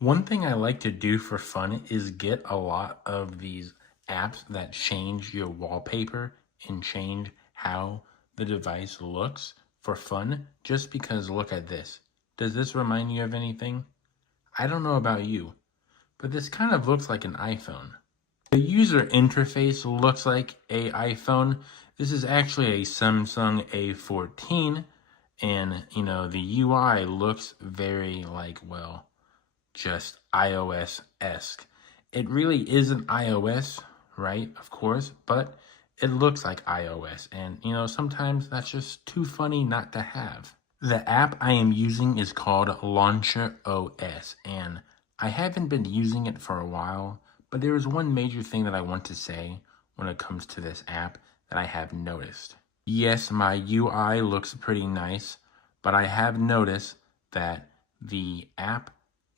One thing I like to do for fun is get a lot of these apps that change your wallpaper and change how the device looks for fun, just because look at this. Does this remind you of anything? I don't know about you, but this kind of looks like an iPhone. The user interface looks like a iPhone. This is actually a Samsung A14, and the UI looks very just iOS-esque. It really isn't iOS, right? Of course, but it looks like iOS. And, sometimes that's just too funny not to have. The app I am using is called Launcher OS, and I haven't been using it for a while, but there is one major thing that I want to say when it comes to this app that I have noticed. Yes, my UI looks pretty nice, but I have noticed that the app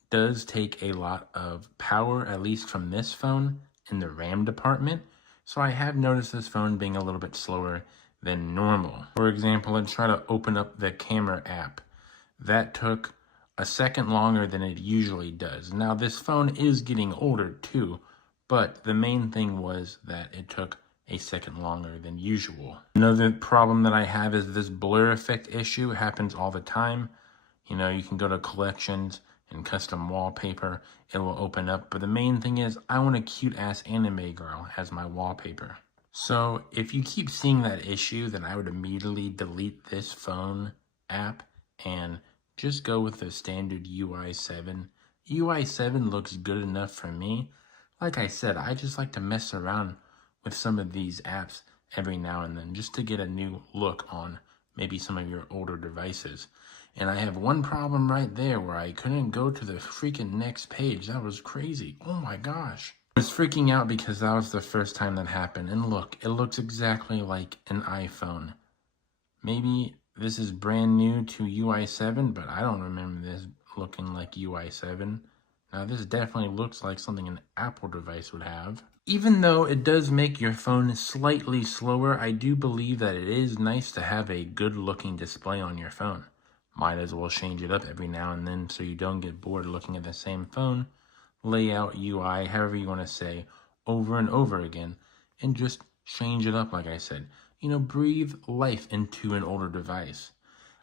does take a lot of power, at least from this phone, in the RAM department. So I have noticed this phone being a little bit slower than normal. For example, let's try to open up the camera app. That took a second longer than it usually does. Now this phone is getting older too, but the main thing was that it took a second longer than usual. Another problem that I have is this blur effect issue. It happens all the time. You can go to collections and custom wallpaper, it will open up. But the main thing is I want a cute ass anime girl as my wallpaper. So if you keep seeing that issue, then I would immediately delete this phone app and just go with the standard UI7. UI7 looks good enough for me. Like I said, I just like to mess around with some of these apps every now and then just to get a new look on maybe some of your older devices. And I have one problem right there where I couldn't go to the freaking next page. That was crazy. Oh my gosh. I was freaking out because that was the first time that happened. And look, it looks exactly like an iPhone. Maybe this is brand new to UI7, but I don't remember this looking like UI7. Now this definitely looks like something an Apple device would have. Even though it does make your phone slightly slower, I do believe that it is nice to have a good looking display on your phone. Might as well change it up every now and then so you don't get bored looking at the same phone, layout, UI, however you want to say, over and over again, and just change it up like I said. Breathe life into an older device.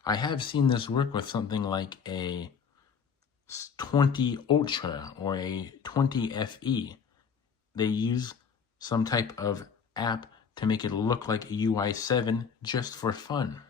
I have seen this work with something like a 20 Ultra or a 20 FE. They use some type of app to make it look like UI7 just for fun.